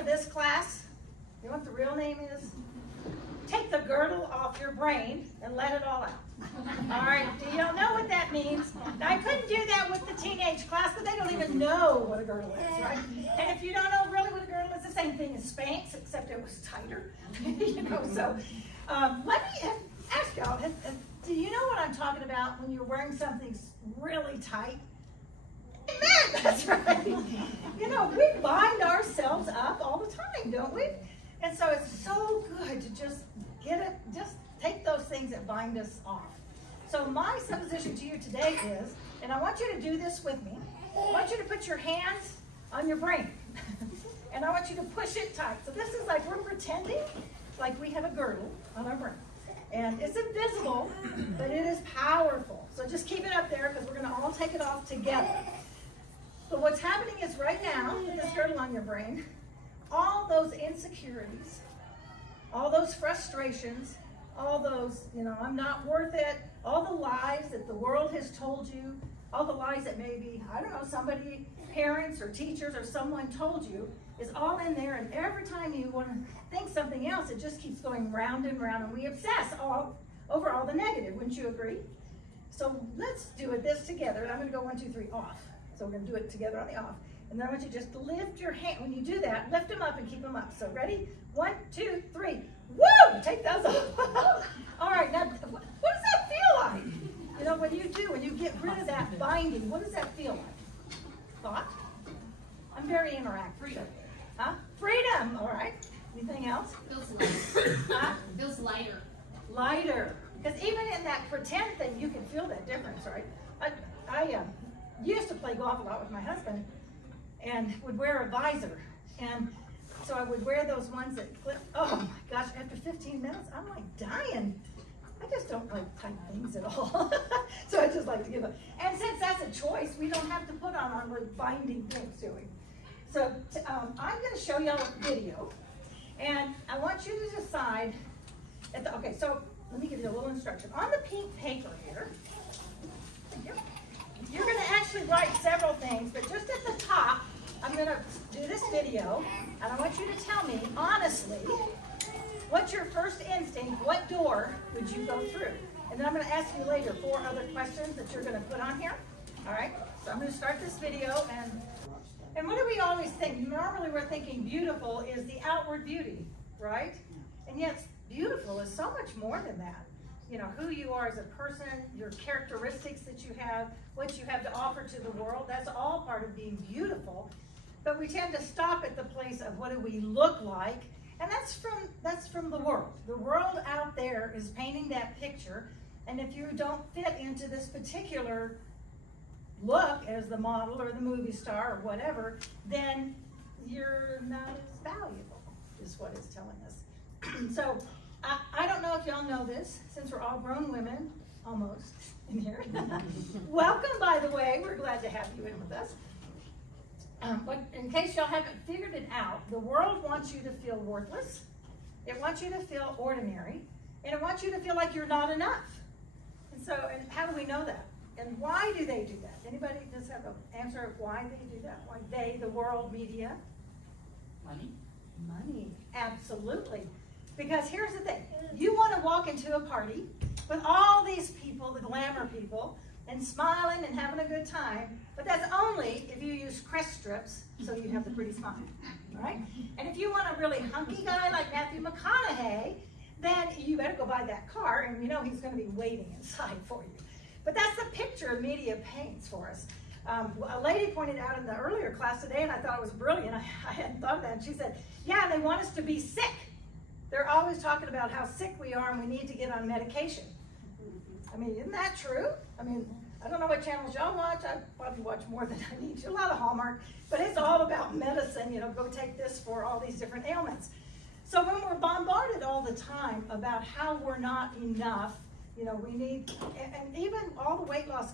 of this class? You know what the real name is? Take the girdle off your brain and let it all out. All right, do you all know what that means? Now, I couldn't do that with the teenage class, but they don't even know what a girdle is, right? And if you don't know really what a girdle is, the same thing as Spanx, except it was tighter. You know, so let me ask y'all, do you know what I'm talking about when you're wearing something really tight? Amen, that's right. You know, we bind ourselves up all the time, don't we? And so it's so good to just just take those things that bind us off. So my supposition to you today is, and I want you to do this with me, I want you to put your hands on your brain. And I want you to push it tight. So this is like we're pretending like we have a girdle on our brain. And it's invisible, but it is powerful. So just keep it up there because we're going to all take it off together. But what's happening is right now, with this girdle on your brain, all those insecurities, all those frustrations, all those, you know, I'm not worth it, all the lies that the world has told you, all the lies that maybe, I don't know, somebody, parents or teachers or someone told you, is all in there, and every time you want to think something else, it just keeps going round and round, and we obsess over all the negative. Wouldn't you agree? So let's do this together. I'm going to go 1, 2, 3, off. So we're going to do it together on the off. And then I want you to just lift your hand. When you do that, lift them up and keep them up. So ready? 1, 2, 3. Woo! Take those off. All right, now, what does that feel like? You know, when you get rid of that binding, what does that feel like? Thought? I'm very interactive. Freedom. Huh? Freedom, all right. Anything else? Feels lighter. Huh? Feels lighter. Lighter. Because even in that pretend thing, you can feel that difference, right? I used to play golf a lot with my husband and would wear a visor. And so I would wear those ones that clip. Oh my gosh, after 15 minutes, I'm like dying. I just don't like tight things at all. So I just like to give up. And since that's a choice, we don't have to put on our like binding things, do we? So I'm going to show y'all a video. And I want you to decide, okay, so let me give you a little instruction. On the pink paper here, you're going to actually write several things, but just at the top, I'm going to do this video, and I want you to tell me, honestly, what's your first instinct? What door would you go through? And then I'm going to ask you later 4 other questions that you're going to put on here. All right? So I'm going to start this video, and what do we always think? Normally we're thinking beautiful is the outward beauty, right? And yet beautiful is so much more than that. You know, who you are as a person, your characteristics that you have, what you have to offer to the world, that's all part of being beautiful. But we tend to stop at the place of what do we look like, and that's from the world. The world out there is painting that picture, and if you don't fit into this particular look as the model or the movie star or whatever, then you're not as valuable, is what it's telling us. So I don't know if y'all know this, since we're all grown women, almost, in here. Welcome, by the way. We're glad to have you in with us. But in case y'all haven't figured it out, the world wants you to feel worthless. It wants you to feel ordinary. And it wants you to feel like you're not enough. And so, and how do we know that? And why do they do that? Anybody just have an answer of why they do that? Why they, the world, media? Money. Money, absolutely. Because here's the thing. You want to walk into a party with all these people, the glamour people, and smiling and having a good time, but that's only if you use crest strips so you have the pretty smile, right? And if you want a really hunky guy like Matthew McConaughey, then you better go buy that car, and you know he's going to be waiting inside for you. But that's the picture media paints for us. A lady pointed out in the earlier class today, and I thought it was brilliant. I hadn't thought of that. And she said, yeah, they want us to be sick. They're always talking about how sick we are and we need to get on medication. I mean, isn't that true? I mean, I don't know what channels y'all watch. I probably watch more than I need to. A lot of Hallmark. But it's all about medicine. You know, go take this for all these different ailments. So when we're bombarded all the time about how we're not enough, you know, we need, and even all the weight loss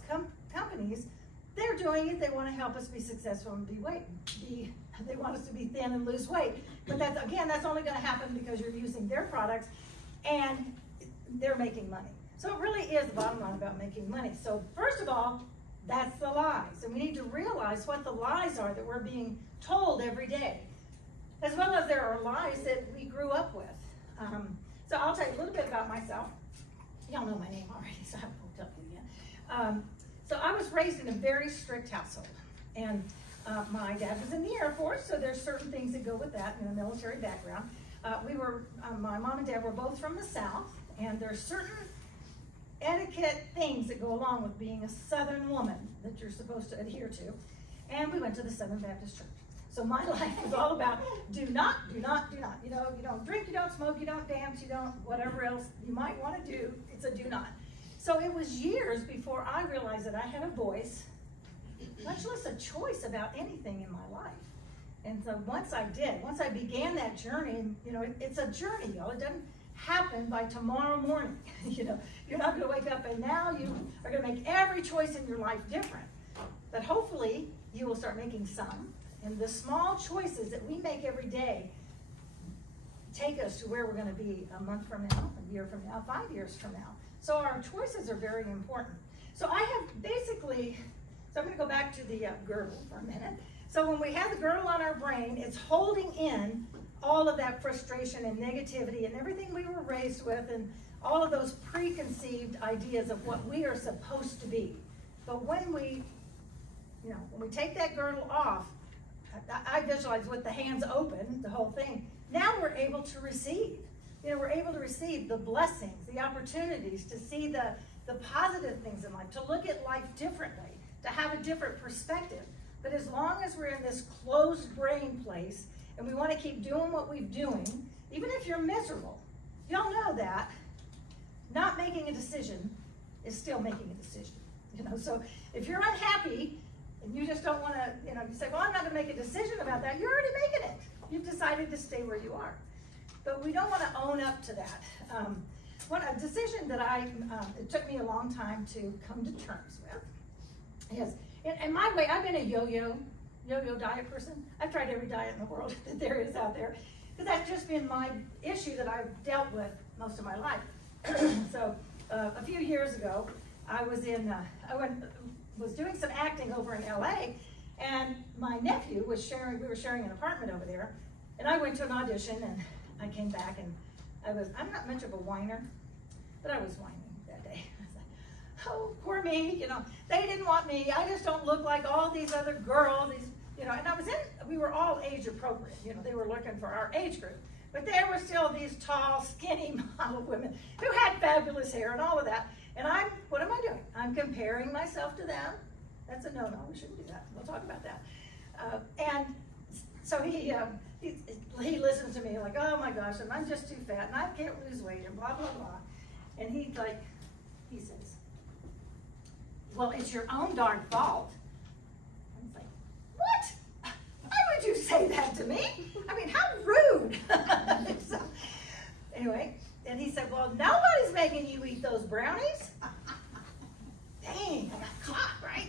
companies, they're doing it. They want to help us be successful and they want us to be thin and lose weight. But that's, again, that's only going to happen because you're using their products and they're making money. So it really is the bottom line about making money. So first of all, that's the lies. And we need to realize what the lies are that we're being told every day. As as well as there are lies that we grew up with. So I'll tell you a little bit about myself. Y'all know my name already, so I haven't looked up you yet. So I was raised in a very strict household, and my dad was in the Air Force, so there's certain things that go with that in a military background. My mom and dad were both from the South, and there's certain etiquette things that go along with being a Southern woman that you're supposed to adhere to. And we went to the Southern Baptist Church. So my life was all about do not. You know, you don't drink, you don't smoke, you don't dance, you don't whatever else you might want to do. It's a do not. So it was years before I realized that I had a voice, much less a choice about anything in my life. And so once I began that journey, and you know, it's a journey, y'all. It doesn't happen by tomorrow morning. You know, you're not going to wake up and now you are going to make every choice in your life different. But hopefully you will start making some. And the small choices that we make every day take us to where we're going to be a month from now, a year from now, 5 years from now. So our choices are very important. So I have basically, so I'm going to go back to the girdle for a minute. So when we have the girdle on our brain, it's holding in all of that frustration and negativity and everything we were raised with and all of those preconceived ideas of what we are supposed to be. But when we take that girdle off, I visualize with the hands open, the whole thing, now we're able to receive. You know, we're able to receive the blessings, the opportunities, to see the positive things in life, to look at life differently, to have a different perspective. But as long as we're in this closed brain place and we want to keep doing what we're doing, even if you're miserable, y'all know that not making a decision is still making a decision. You know, so if you're unhappy and you just don't want to, you know, you say, well, I'm not going to make a decision about that. You're already making it. You've decided to stay where you are. But we don't want to own up to that. A decision that it took me a long time to come to terms with is, and by the way, I've been a yo-yo diet person. I've tried every diet in the world that there is out there, because that's just been my issue that I've dealt with most of my life. So a few years ago, I was doing some acting over in LA, and my nephew we were sharing an apartment over there, and I went to an audition, and I came back, and I'm not much of a whiner, but I was whining that day. I was like, oh, poor me, you know, they didn't want me. I just don't look like all these other girls, and we were all age appropriate, you know, they were looking for our age group. But there were still these tall, skinny model women who had fabulous hair and all of that. And what am I doing? I'm comparing myself to them. That's a no-no, we shouldn't do that. We'll talk about that. And so he listens to me like, oh my gosh, and I'm just too fat, and I can't lose weight, and blah, blah, blah. And he says, well, it's your own darn fault. I was like, what? Why would you say that to me? I mean, how rude. So, anyway, and he said, well, nobody's making you eat those brownies. Dang, I got caught, right?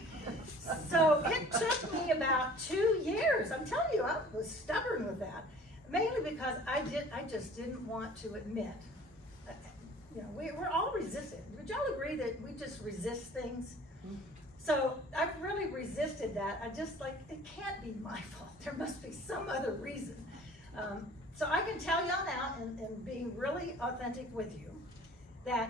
So it took me about 2 years. I'm telling you, I was stubborn with that. Mainly because I just didn't want to admit. You know, we're all resistant. Would y'all agree that we just resist things? So I've really resisted that. I just it can't be my fault. There must be some other reason. So I can tell y'all now, and being really authentic with you, that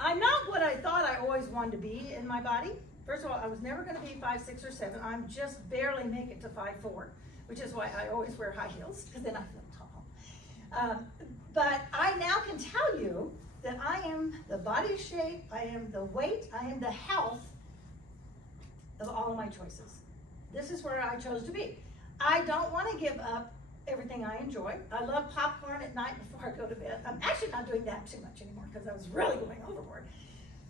I'm not what I thought I always wanted to be in my body. First of all, I was never going to be 5'6" or 7". I'm just barely make it to 5'4", which is why I always wear high heels, because then I feel tall. But I now can tell you that I am the body shape, I am the weight, I am the health of all of my choices. This is where I chose to be. I don't want to give up everything I enjoy. I love popcorn at night before I go to bed. I'm actually not doing that too much anymore because I was really going overboard.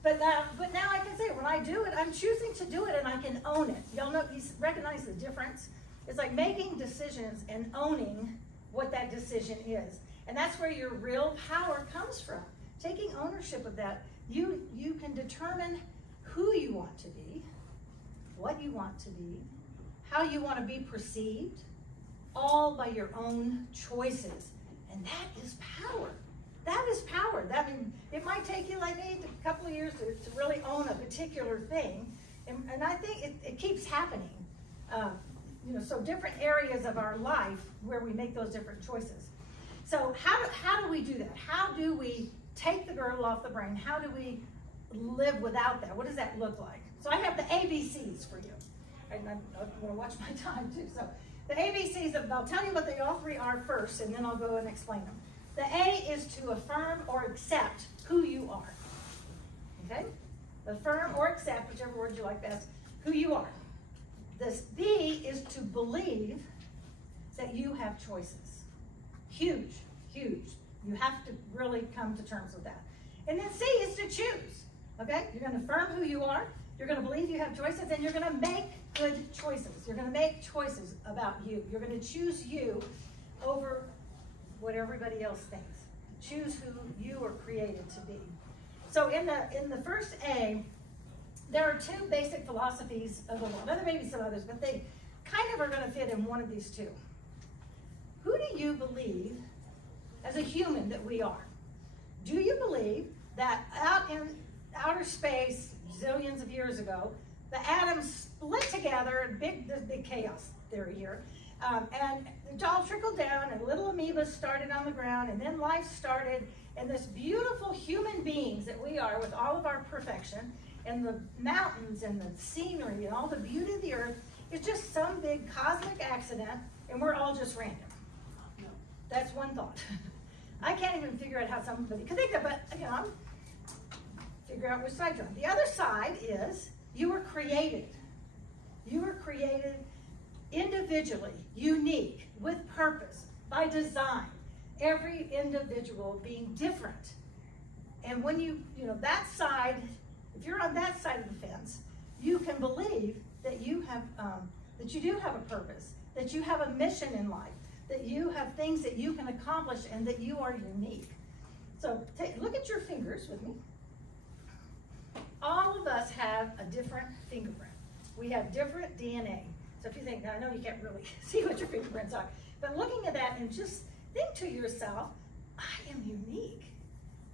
But now I can say, when I do it, I'm choosing to do it and I can own it. Y'all know, you recognize the difference? It's like making decisions and owning what that decision is. And that's where your real power comes from. Taking ownership of that. You can determine who you want to be, what you want to be, how you want to be perceived, all by your own choices. And that is power. That is power. That means it might take you like me a couple of years to really own a particular thing. And I think it keeps happening. so different areas of our life where we make those different choices. So how do we do that? How do we take the girdle off the brain? How do we live without that? What does that look like? So I have the ABCs for you. And I'm going to watch my time too. So the ABCs, I'll tell you what they all three are first, and then I'll go and explain them. The A is to affirm or accept who you are. Okay? Affirm or accept, whichever word you like best, who you are. This B is to believe that you have choices. Huge, huge. You have to really come to terms with that. And then C is to choose. Okay? You're going to affirm who you are. You're going to believe you have choices, and you're going to make good choices. You're going to make choices about you. You're going to choose you over what everybody else thinks. Choose who you were created to be. So in the first A, there are two basic philosophies of the world. There may be some others, but they kind of are going to fit in one of these two. Who do you believe as a human that we are? Do you believe that out in outer space, zillions of years ago, the atoms split together, this big chaos theory here, and it all trickled down, and little amoebas started on the ground, and then life started, and this beautiful human beings that we are with all of our perfection, and the mountains and the scenery and all the beauty of the earth is just some big cosmic accident, and we're all just random. No. That's one thought. I can't even figure out how somebody could think that, but again, I'm figure out which side you're on. The other side is you were created. You were created individually, unique, with purpose, by design. Every individual being different. And when that side, if you're on that side of the fence, you can believe that you have, that you do have a purpose, that you have a mission in life, that you have things that you can accomplish, and that you are unique. So look at your fingers with me. All of us have a different fingerprint. We have different DNA. So if you think, now I know you can't really see what your fingerprints are, but looking at that and just think to yourself, I am unique.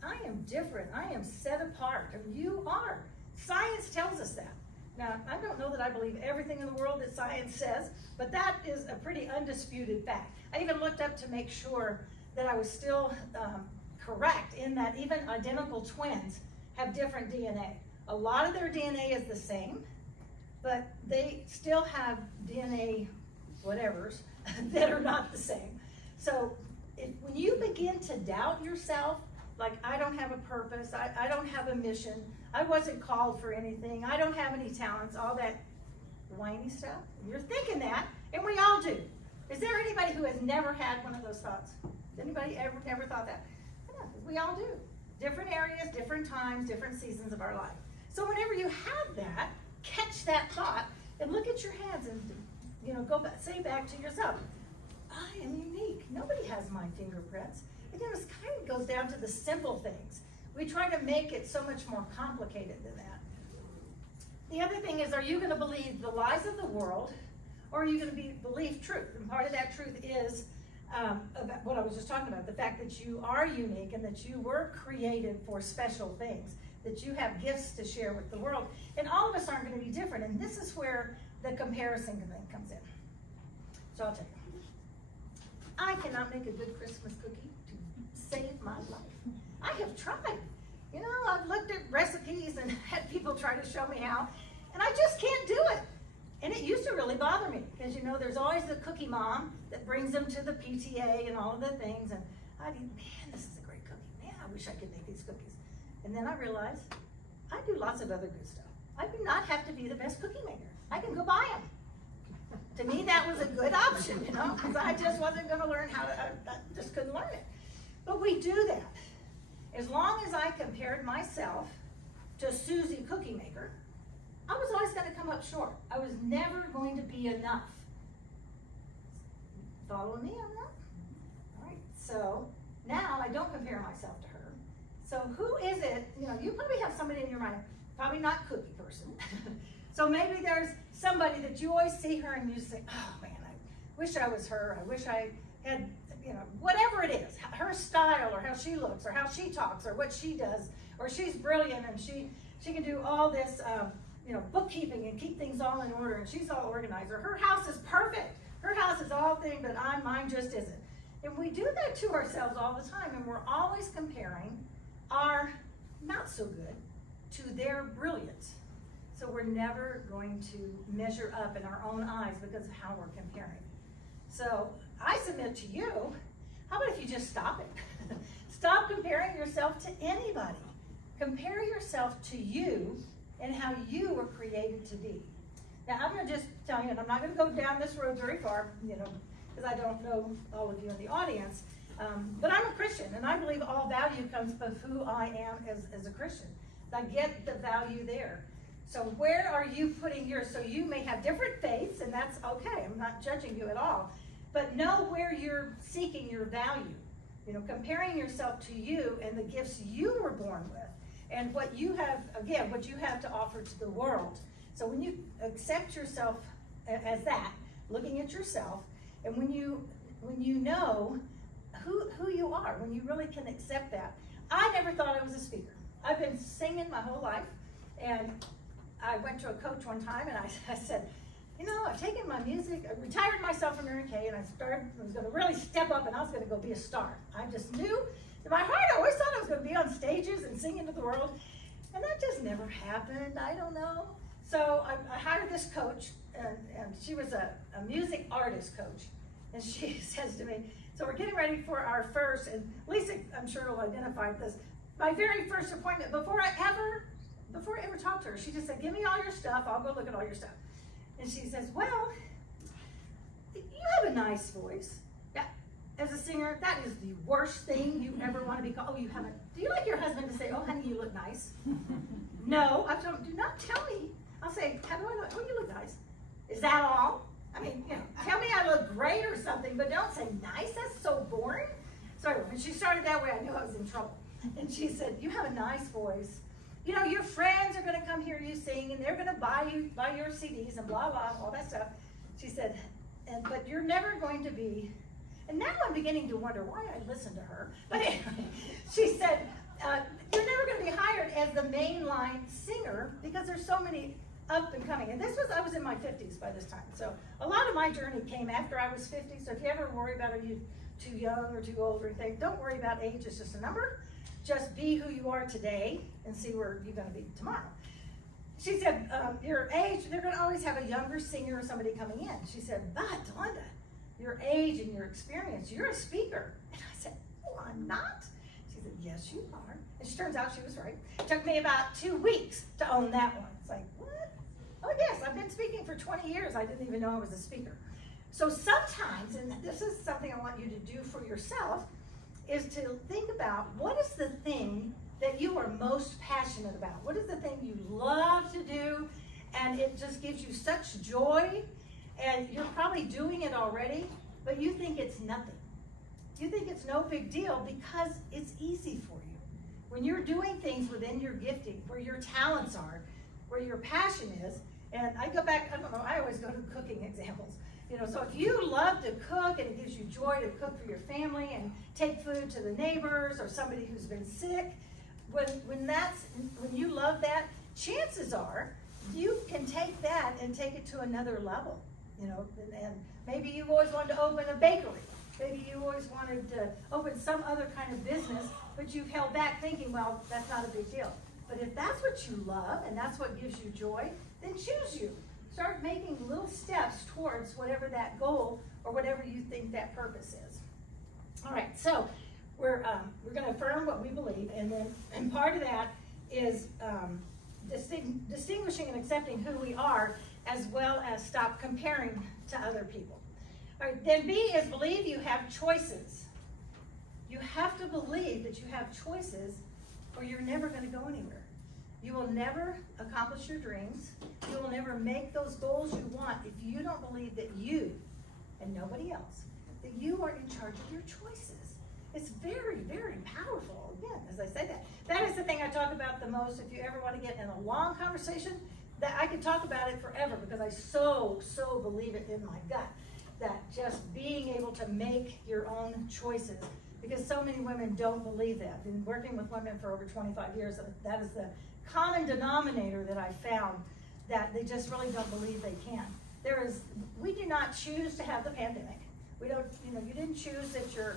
I am different. I am set apart. And you are. Science tells us that. Now, I don't know that I believe everything in the world that science says, but that is a pretty undisputed fact. I even looked up to make sure that I was still correct in that even identical twins have different DNA. A lot of their DNA is the same, but they still have DNA whatevers that are not the same. So when you begin to doubt yourself, like I don't have a purpose, I don't have a mission, I wasn't called for anything, I don't have any talents, all that whiny stuff, you're thinking that, and we all do. Is there anybody who has never had one of those thoughts? Anybody ever thought that? Yeah, we all do. Different areas, different times, different seasons of our life. So whenever you have that, catch that thought and look at your hands and go back, say back to yourself, I am unique. Nobody has my fingerprints. And it kind of goes down to the simple things. We try to make it so much more complicated than that. The other thing is, are you going to believe the lies of the world, or are you going to believe truth? And part of that truth is about what I was just talking about, the fact that you are unique and that you were created for special things, that you have gifts to share with the world. And all of us aren't going to be different. And this is where the comparison thing comes in. So I'll tell you. I cannot make a good Christmas cookie to save my life. I have tried. I've looked at recipes and had people try to show me how, and I just can't do it. And it used to really bother me, because there's always the cookie mom that brings them to the PTA and all of the things, and I think, man, this is a great cookie. Man, I wish I could make these cookies. And then I realized I do lots of other good stuff. I do not have to be the best cookie maker. I can go buy them. To me, that was a good option, because I just wasn't going to learn how to, I just couldn't learn it. But we do that. As long as I compared myself to Susie Cookie Maker, I was always going to come up short. I was never going to be enough. Follow me on that? All right, so now I don't compare myself to her. So who is it? You probably have somebody in your mind, probably not cookie person. So maybe there's somebody that you always see her and you say, oh man, I wish I was her. I wish I had, whatever it is, her style or how she looks or how she talks or what she does, or she's brilliant and she can do all this, bookkeeping and keep things all in order, and she's all organized. Or her house is perfect. Her house is all thing, but mine just isn't. And we do that to ourselves all the time, and we're always comparing our not so good to their brilliance. So we're never going to measure up in our own eyes because of how we're comparing. So I submit to you, how about if you just stop it? Stop comparing yourself to anybody. Compare yourself to you and how you were created to be. Now I'm going to just tell you, and I'm not going to go down this road very far, because I don't know all of you in the audience, but I'm a Christian, and I believe all value comes from who I am as a Christian. I get the value there. So where are you putting yours? So you may have different faiths, and that's okay. I'm not judging you at all. But know where you're seeking your value. Comparing yourself to you and the gifts you were born with, and what you have, again, what you have to offer to the world. So when you accept yourself as that, looking at yourself, and when you know who you are, when you really can accept that. I never thought I was a speaker. I've been singing my whole life, and I went to a coach one time, and I said, I've taken my music, I retired myself from Mary Kay, and I was going to really step up, and I was going to go be a star. I just knew in my heart, I always thought I was going to be on stages and sing into the world, and that just never happened. I don't know. So I hired this coach, and she was a music artist coach, and she says to me, so we're getting ready for our first, and Lisa, I'm sure will identify this, my very first appointment, before I ever talked to her, she just said, give me all your stuff, I'll go look at all your stuff. And she says, well, you have a nice voice. As a singer, that is the worst thing you ever want to be called. Oh, you haven't. Do you like your husband to say, oh, honey, you look nice? No, I don't. Do not tell me. I'll say, how do I look? Oh, you look nice. Is that all? I mean, tell me I look great or something, but don't say nice. That's so boring. So when she started that way, I knew I was in trouble. And she said, you have a nice voice. Your friends are going to come hear you sing, and they're going to buy your CDs and blah, blah, all that stuff. She said, but you're never going to be, and now I'm beginning to wonder why I listened to her. But anyway, she said, you're never going to be hired as the mainline singer because there's so many up and coming. And I was in my 50s by this time. So a lot of my journey came after I was 50. So if you ever worry about are you too young or too old or anything, don't worry about age. It's just a number. Just be who you are today and see where you're going to be tomorrow. She said, your age, they're going to always have a younger singer or somebody coming in. She said, but Donda, your age and your experience, you're a speaker. And I said, oh, I'm not? She said, yes, you are. And she turns out she was right. It took me about 2 weeks to own that one. It's like, what? Oh, yes, I've been speaking for 20 years. I didn't even know I was a speaker. So sometimes, and this is something I want you to do for yourself, is to think about what is the thing that you are most passionate about? What is the thing you love to do, and it just gives you such joy, and you're probably doing it already, but you think it's nothing. You think it's no big deal because it's easy for you. When you're doing things within your gifting, where your talents are, where your passion is, and I go back, I don't know, I always go to cooking examples. So if you love to cook and it gives you joy to cook for your family and take food to the neighbors or somebody who's been sick, when you love that, chances are you can take that and take it to another level. And maybe you always wanted to open a bakery. Maybe you always wanted to open some other kind of business, but you've held back thinking, well, that's not a big deal. But if that's what you love and that's what gives you joy, then choose you. Start making little steps towards whatever that goal or whatever you think that purpose is. All right, so we're going to affirm what we believe, and part of that is distinguishing and accepting who we are, as well as stop comparing to other people. All right, then B is believe you have choices. You have to believe that you have choices, or you're never going to go anywhere. You will never accomplish your dreams. You will never make those goals you want if you don't believe that you, and nobody else, that you are in charge of your choices. It's very, very powerful. Again, as I say that is the thing I talk about the most. If you ever want to get in a long conversation, that I can talk about it forever because I so believe it in my gut. That just being able to make your own choices, because so many women don't believe that. I've been working with women for over 25 years. That is the common denominator that I found that they just really don't believe they can. We do not choose to have the pandemic. We don't, you didn't choose that your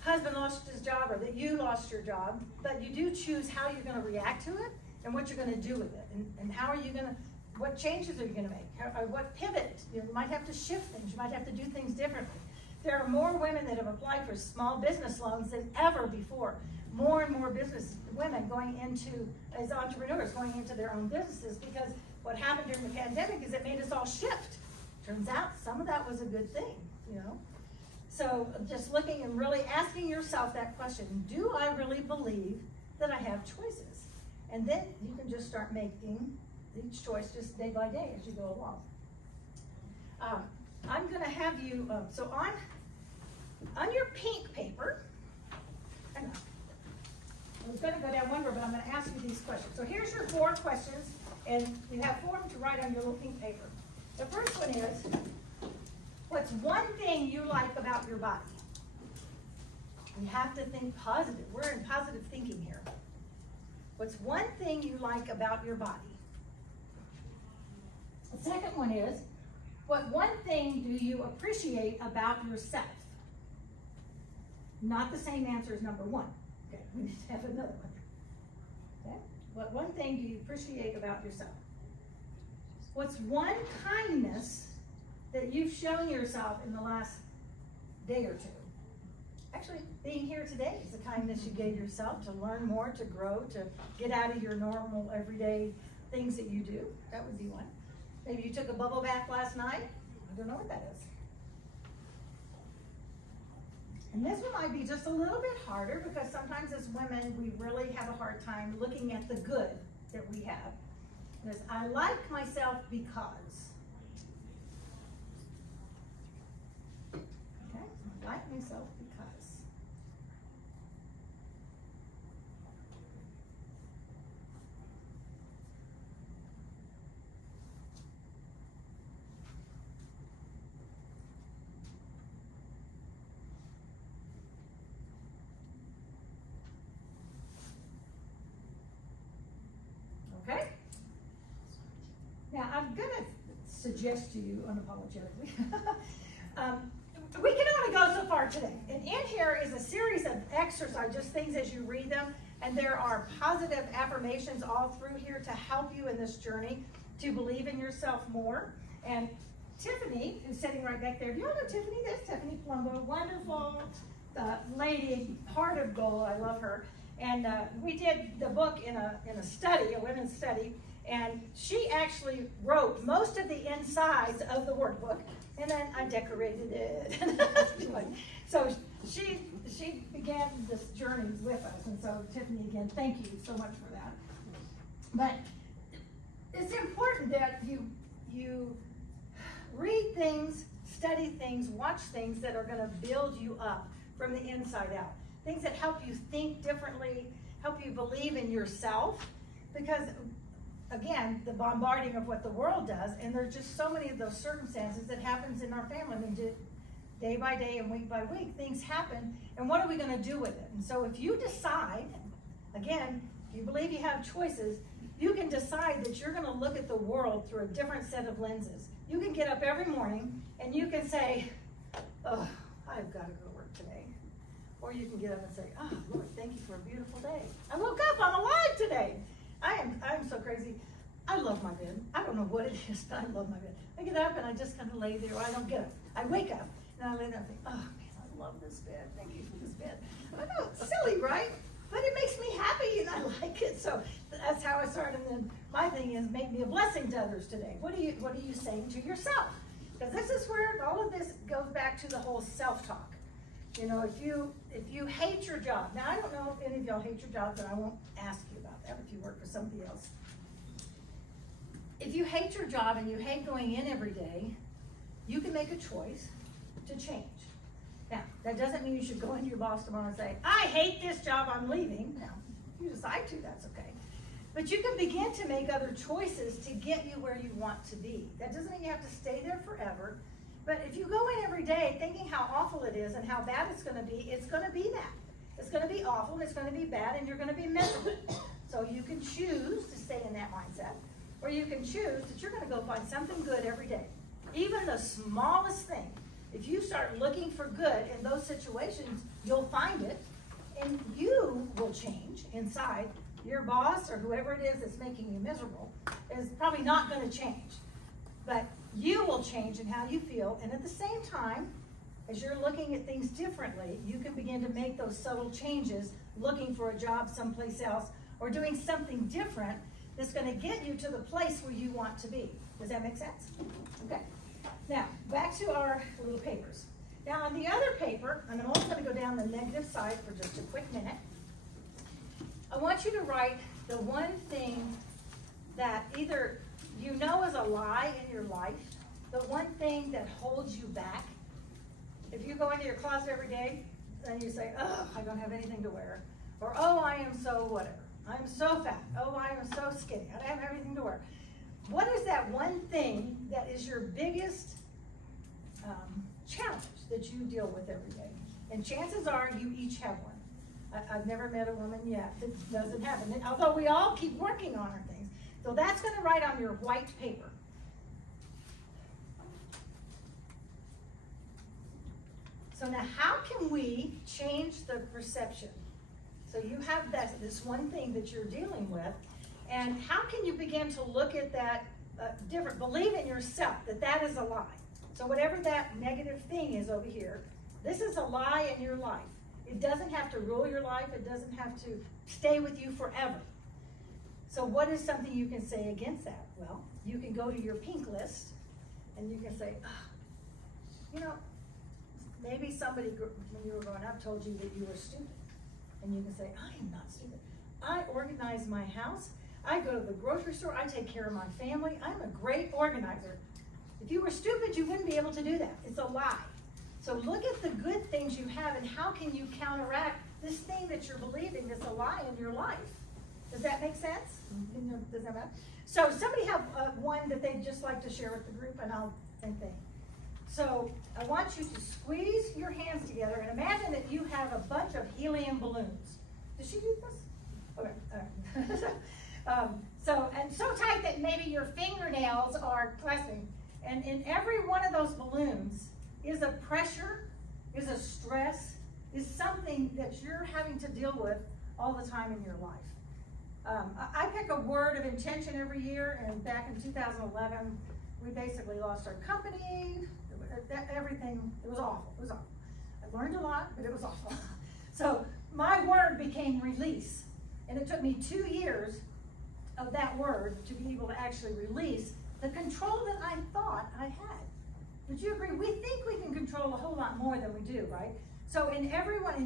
husband lost his job or that you lost your job, but you do choose how you're going to react to it and what you're going to do with it, and how are you going to, what changes are you going to make, what pivot, you might have to shift things, you might have to do things differently. There are more women that have applied for small business loans than ever before. More and more business women going into, as entrepreneurs, going into their own businesses, because what happened during the pandemic is it made us all shift. Turns out some of that was a good thing, So just looking and really asking yourself that question, do I really believe that I have choices? And then you can just start making each choice just day by day as you go along. I'm gonna have you, so on your pink paper, I was gonna go down one row, but I'm gonna ask you these questions. So here's your 4 questions, and you have 4 of them to write on your little pink paper. The first one is, what's one thing you like about your body? You have to think positive. We're in positive thinking here. What's one thing you like about your body? The second one is, what one thing do you appreciate about yourself? Not the same answer as number 1. Okay, we need to have another one. Okay, what one thing do you appreciate about yourself? What's one kindness that you've shown yourself in the last day or 2? Actually, being here today is a kindness you gave yourself to learn more, to grow, to get out of your normal everyday things that you do. That would be one. Maybe you took a bubble bath last night. I don't know what that is. And this one might be just a little bit harder, because sometimes as women, we really have a hard time looking at the good that we have. Because I like myself because. Okay, I like myself because. Okay? Now, I'm going to suggest to you unapologetically, we can only go so far today. And in here is a series of exercises, just things as you read them, and there are positive affirmations all through here to help you in this journey to believe in yourself more. And Tiffany, who's sitting right back there, do you all know Tiffany? There's Tiffany Plumbo, wonderful lady, heart of gold, I love her. And we did the book in a study, a women's study, and she actually wrote most of the insides of the workbook, and then I decorated it. So she began this journey with us, and so Tiffany, again, thank you so much for that. But it's important that you read things, study things, watch things that are going to build you up from the inside out. Things that help you think differently, help you believe in yourself, because again, the bombarding of what the world does, and there's just so many of those circumstances that happens in our family. I mean, day by day and week by week, things happen, and what are we going to do with it? And so if you decide, again, if you believe you have choices, you can decide that you're going to look at the world through a different set of lenses. You can get up every morning and you can say, oh, I've got to go to work today. Or you can get up and say, oh, Lord, thank you for a beautiful day. I woke up, I'm alive today. I'm so crazy. I love my bed. I don't know what it is, but I love my bed. I get up and I just kind of lay there. I don't get up. I wake up and I lay there and think, oh man, I love this bed. Thank you for this bed. I know it's silly, right? But it makes me happy and I like it. So that's how I started. And then my thing is, make me a blessing to others today. What are you saying to yourself? Because this is where all of this goes back to the whole self-talk. You know, if you hate your job, now I don't know if any of y'all hate your jobs, and I won't ask you about that if you work for somebody else. If you hate your job and you hate going in every day, you can make a choice to change. Now, that doesn't mean you should go into your boss tomorrow and say, I hate this job, I'm leaving. Now, if you decide to, that's okay. But you can begin to make other choices to get you where you want to be. That doesn't mean you have to stay there forever. But if you go in every day thinking how awful it is and how bad it's going to be that. It's going to be awful, it's going to be bad, and you're going to be miserable. So you can choose to stay in that mindset, or you can choose that you're going to go find something good every day. Even the smallest thing. If you start looking for good in those situations, you'll find it, and you will change inside. Your boss or whoever it is that's making you miserable is probably not going to change. But you will change in how you feel, and at the same time, as you're looking at things differently, you can begin to make those subtle changes, looking for a job someplace else, or doing something different that's going to get you to the place where you want to be. Does that make sense? Okay. Now, back to our little papers. Now, on the other paper, and I'm also going to go down the negative side for just a quick minute, I want you to write the one thing that either you know is a lie in your life, the one thing that holds you back. If you go into your closet every day and you say, oh, I don't have anything to wear, or oh, I am so whatever, I'm so fat, oh, I am so skinny, I don't have anything to wear. What is that one thing that is your biggest challenge that you deal with every day? And chances are you each have one. I've never met a woman yet that doesn't have it, although we all keep working on our things. So that's going to write on your white paper. So now how can we change the perception? So you have this one thing that you're dealing with, and how can you begin to look at that different, believe in yourself that that is a lie. So whatever that negative thing is over here, this is a lie in your life. It doesn't have to rule your life. It doesn't have to stay with you forever. So what is something you can say against that? Well, you can go to your pink list and you can say, oh, you know, maybe somebody when you were growing up told you that you were stupid. And you can say, I am not stupid. I organize my house. I go to the grocery store. I take care of my family. I'm a great organizer. If you were stupid, you wouldn't be able to do that. It's a lie. So look at the good things you have and how can you counteract this thing that you're believing that's a lie in your life. Does that make sense? Mm-hmm. Does that matter? So somebody have one that they'd just like to share with the group, and I'll same thing. So I want you to squeeze your hands together and imagine that you have a bunch of helium balloons. Did she do this? Okay. All right. So tight that maybe your fingernails are clasping. And in every one of those balloons is a pressure, is a stress, is something that you're having to deal with all the time in your life. I pick a word of intention every year, and back in 2011, we basically lost our company. Everything, it was awful. It was awful. I learned a lot, but it was awful. So my word became release. And it took me 2 years of that word to be able to actually release the control that I thought I had. Would you agree? We think we can control a whole lot more than we do, right? So in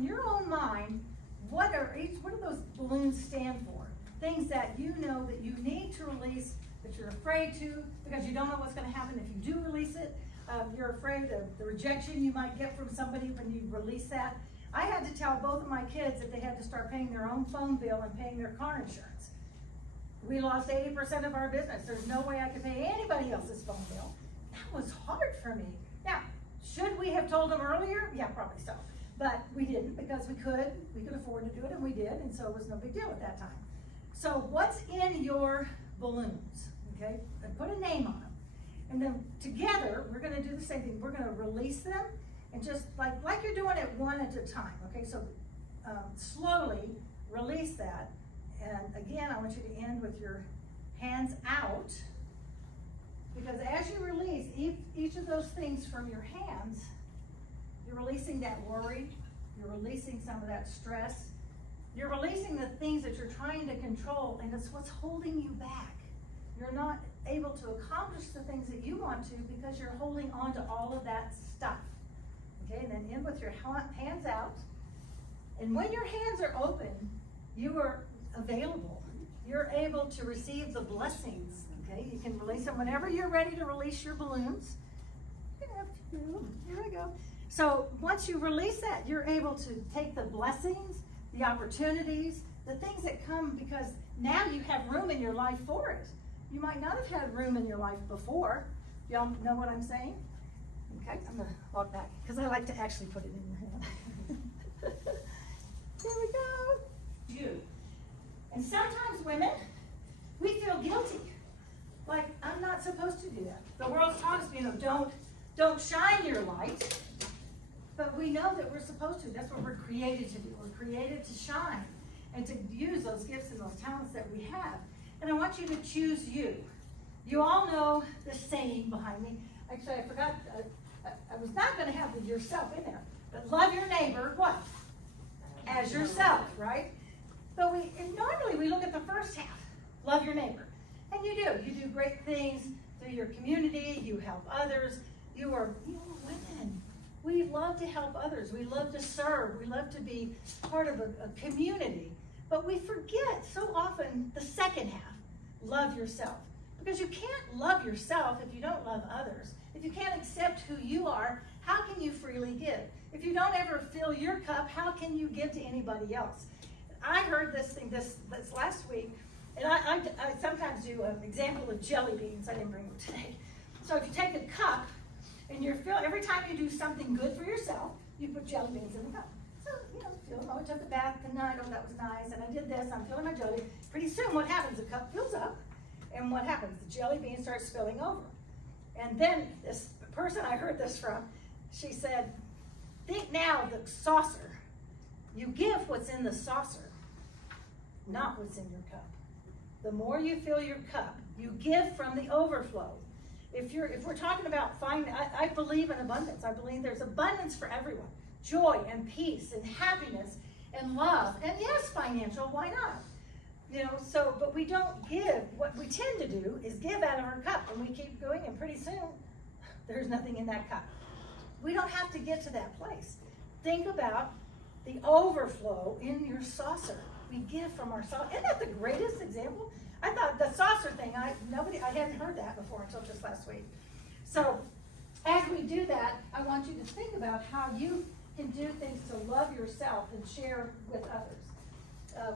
your own mind, what do those balloons stand for? Things that you know that you need to release, that you're afraid to, because you don't know what's going to happen if you do release it. You're afraid of the rejection you might get from somebody when you release that. I had to tell both of my kids that they had to start paying their own phone bill and paying their car insurance. We lost 80% of our business. There's no way I could pay anybody else's phone bill. That was hard for me. Now, should we have told them earlier? Yeah, probably so. But we didn't because we could afford to do it, and we did, and so it was no big deal at that time. So what's in your balloons, okay? And put a name on them. And then together, we're gonna do the same thing. We're gonna release them, and just like you're doing it one at a time, okay? So slowly release that. And again, I want you to end with your hands out, because as you release each of those things from your hands, you're releasing that worry, you're releasing some of that stress, you're releasing the things that you're trying to control, and it's what's holding you back. You're not able to accomplish the things that you want to because you're holding on to all of that stuff. Okay, and then end with your hands out. And when your hands are open, you are available. You're able to receive the blessings. Okay, you can release them whenever you're ready to release your balloons. Here we go. So once you release that, you're able to take the blessings, the opportunities, the things that come, because now you have room in your life for it. You might not have had room in your life before. Y'all know what I'm saying? Okay, I'm gonna walk back because I like to actually put it in your hand. There we go. You. And sometimes women, we feel guilty. don't shine your light. But we know that we're supposed to. That's what we're created to do. We're created to shine and to use those gifts and those talents that we have. And I want you to choose you. You all know the saying behind me. Actually, I forgot. I was not going to have the yourself in there. But love your neighbor, what? As yourself, right? But normally we look at the first half. Love your neighbor. And you do. You do great things through your community. You help others. You are women. We love to help others. We love to serve. We love to be part of a community. But we forget so often the second half, love yourself. Because you can't love yourself if you don't love others. If you can't accept who you are, how can you freely give? If you don't ever fill your cup, how can you give to anybody else? I heard this thing this last week, and I sometimes do an example of jelly beans. I didn't bring them today. So if you take a cup, and every time you do something good for yourself, you put jelly beans in the cup. So, I took a bath tonight, oh, that was nice, and I did this, I'm filling my jelly. Pretty soon, what happens? The cup fills up, and what happens? The jelly beans start spilling over. And then this person I heard this from, she said, think now the saucer. You give what's in the saucer, not what's in your cup. The more you fill your cup, you give from the overflow. If we're talking about I believe in abundance. I believe there's abundance for everyone. Joy and peace and happiness and love. And yes, financial, why not? But we don't give. What we tend to do is give out of our cup, and we keep going, and pretty soon, there's nothing in that cup. We don't have to get to that place. Think about the overflow in your saucer. We give from our saucer. Isn't that the greatest example? I thought the saucer thing, I hadn't heard that before until just last week. So as we do that, I want you to think about how you can do things to love yourself and share with others.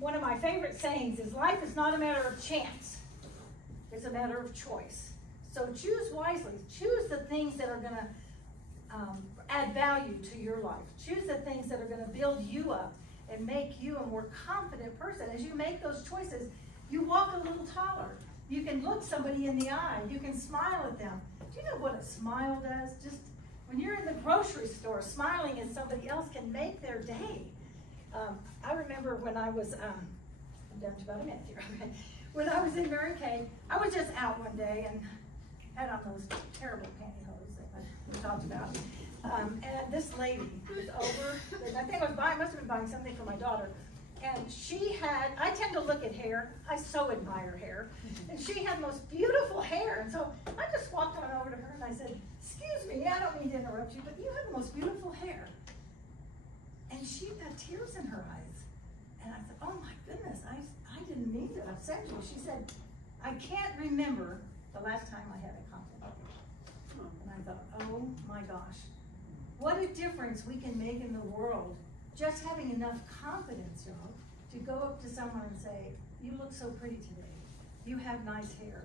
One of my favorite sayings is, life is not a matter of chance. It's a matter of choice. So choose wisely. Choose the things that are going to add value to your life. Choose the things that are going to build you up and make you a more confident person. As you make those choices, you walk a little taller. You can look somebody in the eye. You can smile at them. Do you know what a smile does? Just when you're in the grocery store, smiling at somebody else can make their day. I remember when I was, I'm down to about a minute here. When I was in Mary Kay, I was just out one day and had on those terrible pantyhose that we talked about. And this lady was over, I think must have been buying something for my daughter. And I tend to look at hair. I so admire hair. And she had the most beautiful hair. And so I just walked on over to her and I said, excuse me, I don't mean to interrupt you, but you have the most beautiful hair. And she had tears in her eyes. And I said, oh my goodness, I didn't mean to upset you. She said, I can't remember the last time I had a compliment. And I thought, oh my gosh, what a difference we can make in the world. Just having enough confidence, y'all, to go up to someone and say, you look so pretty today. You have nice hair.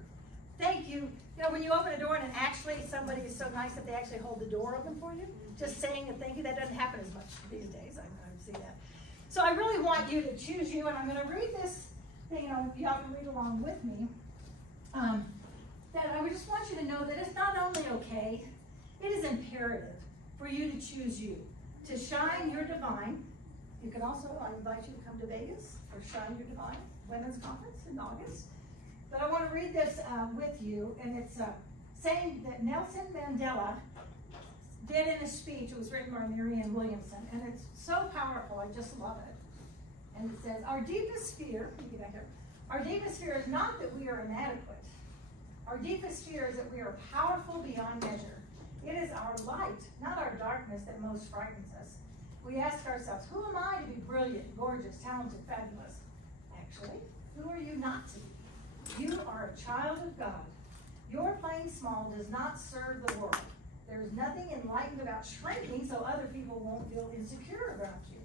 Thank you. When you open a door and actually somebody is so nice that they actually hold the door open for you, just saying a thank you, that doesn't happen as much these days. I see that. So I really want you to choose you, and I'm going to read this thing, y'all can read along with me. That I just want you to know that it's not only okay, it is imperative for you to choose you. To shine your divine. You can also, I invite you to come to Vegas for Shine Your Divine Women's Conference in August. But I want to read this with you, and it's saying that Nelson Mandela did in a speech. It was written by Marianne Williamson, and it's so powerful. I just love it. And it says, our deepest fear, let me get back here. Our deepest fear is not that we are inadequate. Our deepest fear is that we are powerful beyond measure. It is our light, not our darkness, that most frightens us. We ask ourselves, who am I to be brilliant, gorgeous, talented, fabulous? Actually, who are you not to be? You are a child of God. Your playing small does not serve the world. There is nothing enlightened about shrinking so other people won't feel insecure about you.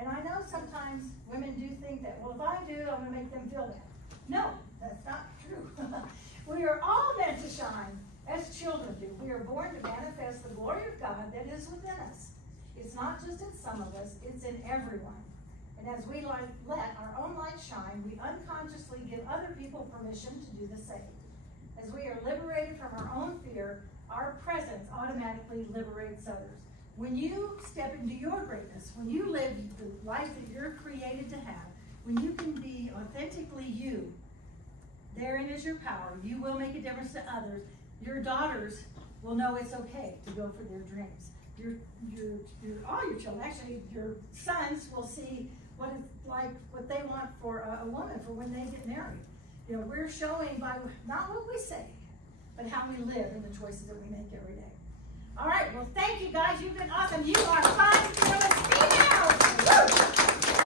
And I know sometimes women do think that, well, if I do, I'm going to make them feel bad. No, that's not true. We are all meant to shine. As children do, we are born to manifest the glory of God that is within us. It's not just in some of us, it's in everyone. And as we let our own light shine, we unconsciously give other people permission to do the same. As we are liberated from our own fear, our presence automatically liberates others. When you step into your greatness, when you live the life that you're created to have, when you can be authentically you, therein is your power. You will make a difference to others. Your daughters will know it's okay to go for their dreams. All your children, actually your sons will see what it's like, what they want for a woman for when they get married. You know, we're showing by not what we say, but how we live and the choices that we make every day. All right, well, thank you guys. You've been awesome. You are fine, fearless females. Woo!